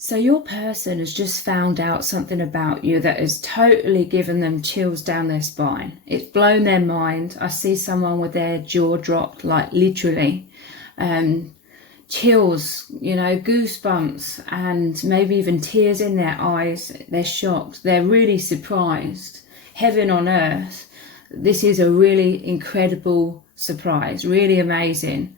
So your person has just found out something about you that has totally given them chills down their spine. It's blown their mind. I see someone with their jaw dropped, like literally. Chills, you know, goosebumps, and maybe even tears in their eyes. They're shocked. They're really surprised. Heaven on earth. This is a really incredible surprise. Really amazing.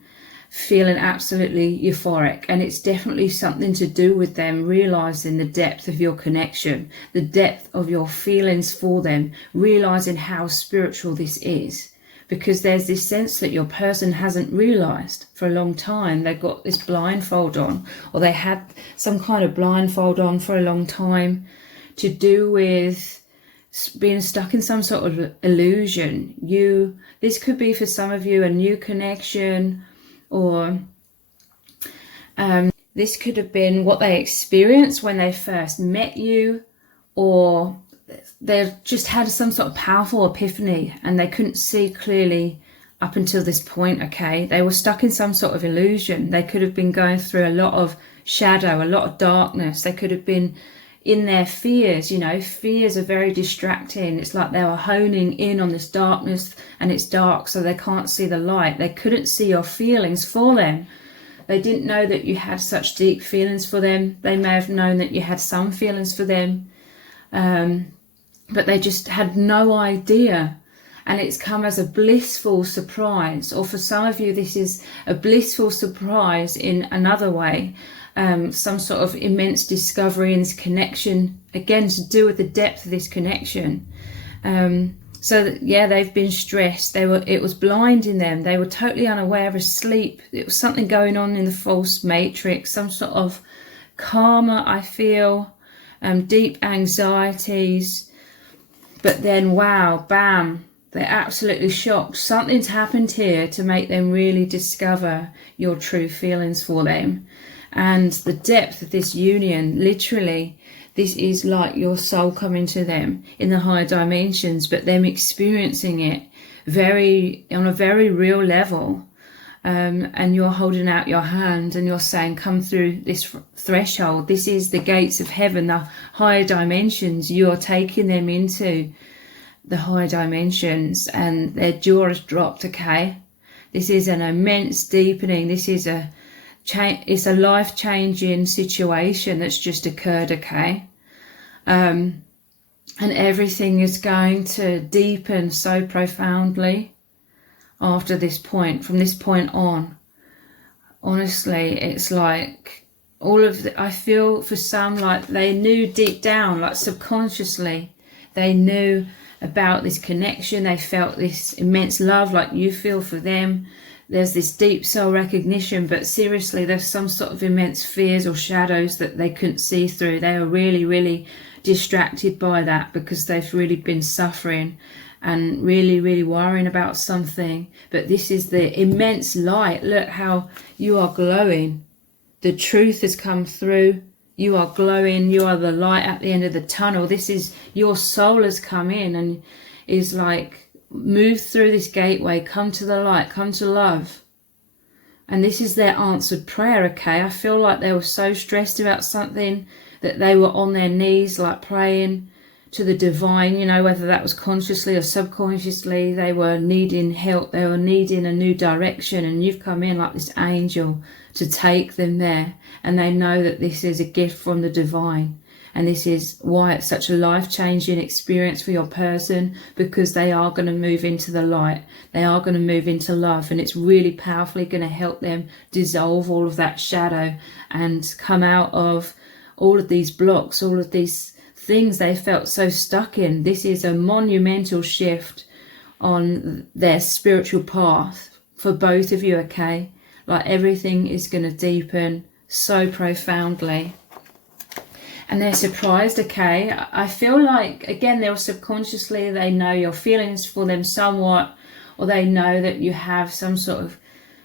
Feeling absolutely euphoric, and it's definitely something to do with them realizing the depth of your connection, the depth of your feelings for them, realizing how spiritual this is, because there's this sense that your person hasn't realized for a long time. They've got this blindfold on, or they had some kind of blindfold on for a long time, to do with being stuck in some sort of illusion. This could be for some of you a new connection, or this could have been what they experienced when they first met you, or they just had some sort of powerful epiphany and they couldn't see clearly up until this point. Okay, they were stuck in some sort of illusion. They could have been going through a lot of shadow, a lot of darkness. They could have been in their fears. You know, fears are very distracting. It's like they were honing in on this darkness, and it's dark, so they can't see the light. They couldn't see your feelings for them. They didn't know that you had such deep feelings for them. They may have known that you had some feelings for them, but they just had no idea. And it's come as a blissful surprise. Or for some of you, this is a blissful surprise in another way. Some sort of immense discovery and connection, again, to do with the depth of this connection. So that, yeah, they've been stressed. It was blinding them. They were totally unaware, asleep. It was something going on in the false matrix, some sort of karma, I feel, deep anxieties. But then, wow, bam, they're absolutely shocked. Something's happened here to make them really discover your true feelings for them. And the depth of this union, literally, this is like your soul coming to them in the higher dimensions, but them experiencing it on a very real level. And you're holding out your hand and you're saying, come through this threshold. This is the gates of heaven, the higher dimensions. You're taking them into the higher dimensions, and their jaw is dropped. Okay, this is an immense deepening. This is it's a life-changing situation that's just occurred. Okay, and everything is going to deepen so profoundly after this point. From this point on, honestly, it's like I feel for some like they knew deep down, like subconsciously, they knew about this connection. They felt this immense love like you feel for them. There's this deep soul recognition, but seriously, there's some sort of immense fears or shadows that they couldn't see through. They are really, really distracted by that because they've really been suffering and really, really worrying about something. But this is the immense light. Look how you are glowing. The truth has come through. You are glowing. You are the light at the end of the tunnel. This is your soul has come in and is like, move through this gateway, come to the light, come to love. And this is their answered prayer. Okay, I feel like they were so stressed about something that they were on their knees, like praying to the divine, you know, whether that was consciously or subconsciously. They were needing help. They were needing a new direction, and you've come in like this angel to take them there. And they know that this is a gift from the divine. And this is why it's such a life-changing experience for your person, because they are going to move into the light. They are going to move into love, and it's really powerfully going to help them dissolve all of that shadow and come out of all of these blocks, all of these things they felt so stuck in. This is a monumental shift on their spiritual path for both of you, okay? Like everything is going to deepen so profoundly. And they're surprised, okay? I feel like, again, they'll subconsciously, they know your feelings for them somewhat, or they know that you have some sort of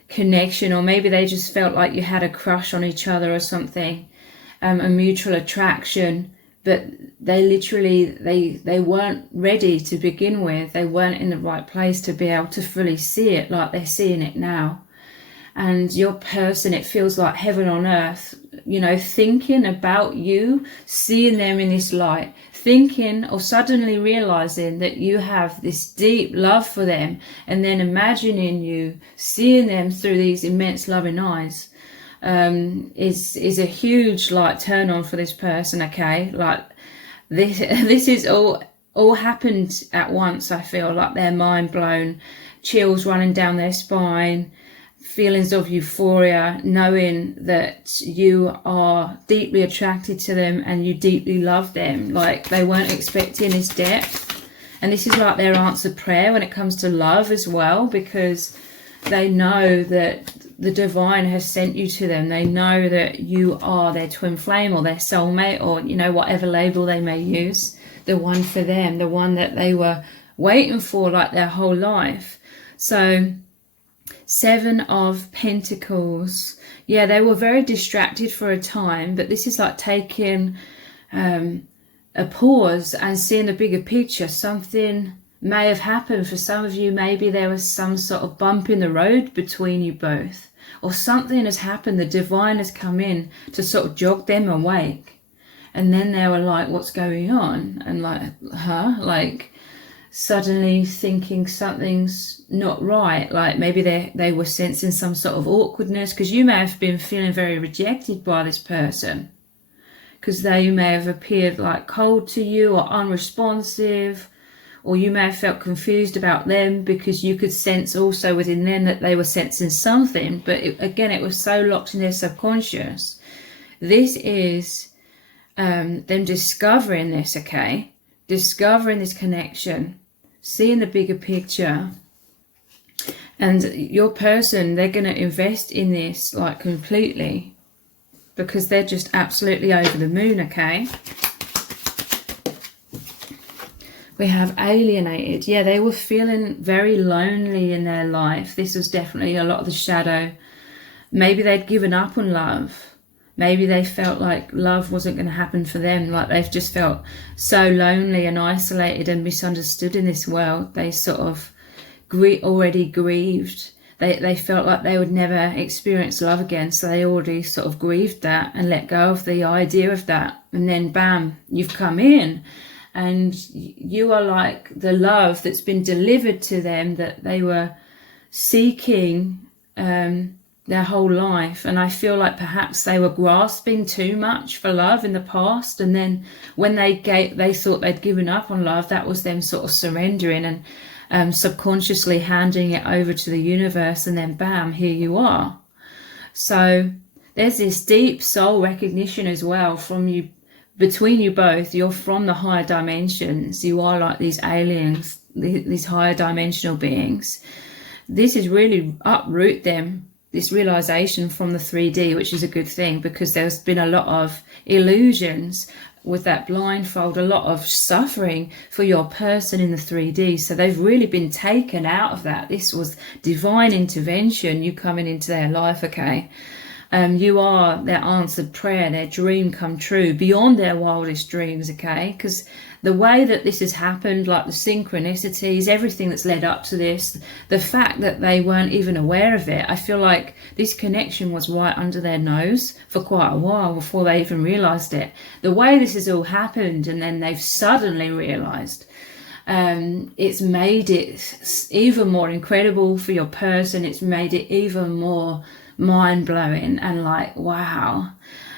connection, or maybe they just felt like you had a crush on each other or something, a mutual attraction, but they literally, they weren't ready to begin with. They weren't in the right place to be able to fully see it like they're seeing it now. And your person, it feels like heaven on earth, you know, thinking about you, seeing them in this light, thinking or suddenly realizing that you have this deep love for them, and then imagining you seeing them through these immense loving eyes, is a huge like turn on for this person. Okay, like this is all happened at once. I feel like they're mind blown, chills running down their spine, feelings of euphoria, knowing that you are deeply attracted to them and you deeply love them. Like they weren't expecting this depth. And this is like their answered prayer when it comes to love as well, because they know that the divine has sent you to them. They know that you are their twin flame or their soulmate, or, you know, whatever label they may use, the one for them, the one that they were waiting for like their whole life. So 7 of Pentacles. Yeah, they were very distracted for a time, but this is like taking a pause and seeing the bigger picture. Something may have happened for some of you. Maybe there was some sort of bump in the road between you both, or something has happened. The divine has come in to sort of jog them awake, and then they were like, what's going on? And like, like suddenly thinking something's not right. Like maybe they were sensing some sort of awkwardness, because you may have been feeling very rejected by this person, because they may have appeared like cold to you or unresponsive, or you may have felt confused about them because you could sense also within them that they were sensing something, but again, it was so locked in their subconscious. This is them discovering this, okay? Discovering this connection, seeing the bigger picture. And your person, they're going to invest in this like completely, because they're just absolutely over the moon, okay? We have alienated. Yeah, they were feeling very lonely in their life. This was definitely a lot of the shadow. Maybe they'd given up on love. Maybe they felt like love wasn't going to happen for them. Like they've just felt so lonely and isolated and misunderstood in this world. They sort of already grieved. They felt like they would never experience love again. So they already sort of grieved that and let go of the idea of that. And then bam, you've come in. And you are like the love that's been delivered to them that they were seeking their whole life. And I feel like perhaps they were grasping too much for love in the past. And then when they thought they'd given up on love, that was them sort of surrendering and subconsciously handing it over to the universe. And then bam, here you are. So there's this deep soul recognition as well from you. Between you both, you're from the higher dimensions. You are like these aliens, these higher dimensional beings. This is really uproot them, this realization from the 3D, which is a good thing, because there's been a lot of illusions with that blindfold, a lot of suffering for your person in the 3D. So they've really been taken out of that. This was divine intervention, you coming into their life, okay? You are their answered prayer, their dream come true, beyond their wildest dreams, okay? Because the way that this has happened, like the synchronicities, everything that's led up to this, the fact that they weren't even aware of it, I feel like this connection was right under their nose for quite a while before they even realised it. The way this has all happened, and then they've suddenly realised, it's made it even more incredible for your person. It's made it even more mind-blowing and like, wow.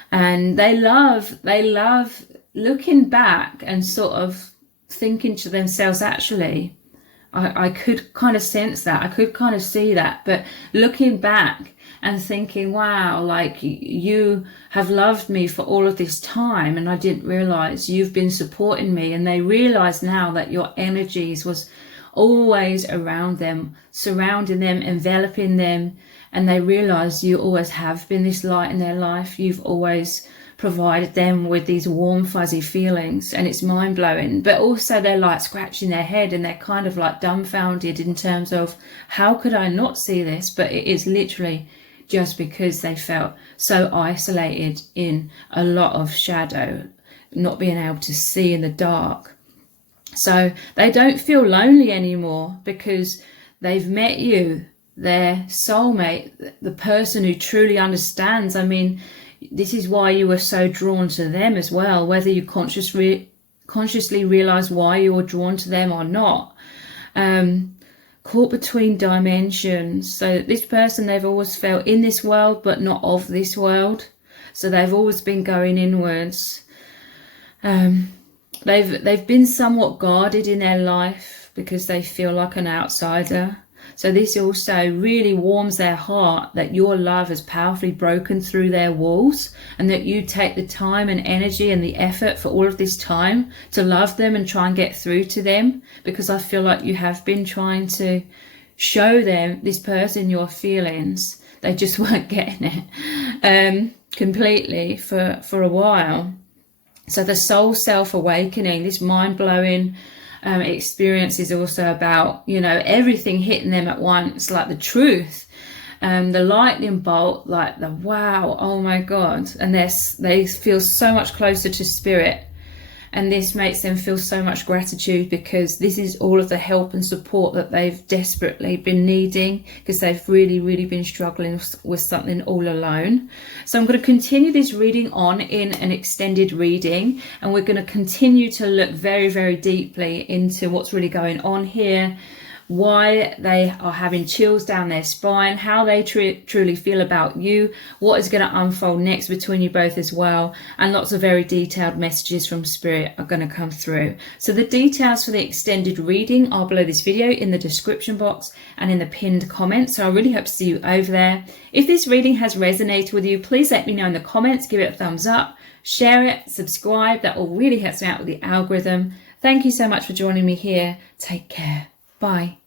And they love looking back and sort of thinking to themselves, actually, I could kind of sense that, I could kind of see that, but looking back and thinking, wow, like you have loved me for all of this time and I didn't realize you've been supporting me. And they realize now that your energies was always around them, surrounding them, enveloping them. And they realize you always have been this light in their life. You've always provided them with these warm, fuzzy feelings, and it's mind-blowing. But also they're like scratching their head and they're kind of like dumbfounded in terms of, how could I not see this? But it is literally just because they felt so isolated in a lot of shadow, not being able to see in the dark. So they don't feel lonely anymore because they've met you, their soulmate, the person who truly understands. I mean, This is why you were so drawn to them as well, whether you consciously realize why you were drawn to them or not. Caught between dimensions. So this person, they've always felt in this world but not of this world. So they've always been going inwards. They've been somewhat guarded in their life because they feel like an outsider. So this also really warms their heart that your love has powerfully broken through their walls, and that you take the time and energy and the effort for all of this time to love them and try and get through to them, because I feel like you have been trying to show them, this person, your feelings. They just weren't getting it completely for a while. So the soul self-awakening, this mind-blowing experience is also about, you know, everything hitting them at once, like the truth, the lightning bolt, like the wow, oh my God. And they feel so much closer to spirit. And this makes them feel so much gratitude, because this is all of the help and support that they've desperately been needing, because they've really, really been struggling with something all alone. So I'm going to continue this reading on in an extended reading, and we're going to continue to look very, very deeply into what's really going on here, why they are having chills down their spine, how they truly feel about you, what is going to unfold next between you both as well, and lots of very detailed messages from spirit are going to come through. So the details for the extended reading are below this video in the description box and in the pinned comment, so I really hope to see you over there. If this reading has resonated with you, please let me know in the comments, give it a thumbs up, share it, subscribe. That will really help me out with the algorithm. Thank you so much for joining me here. Take care. Bye.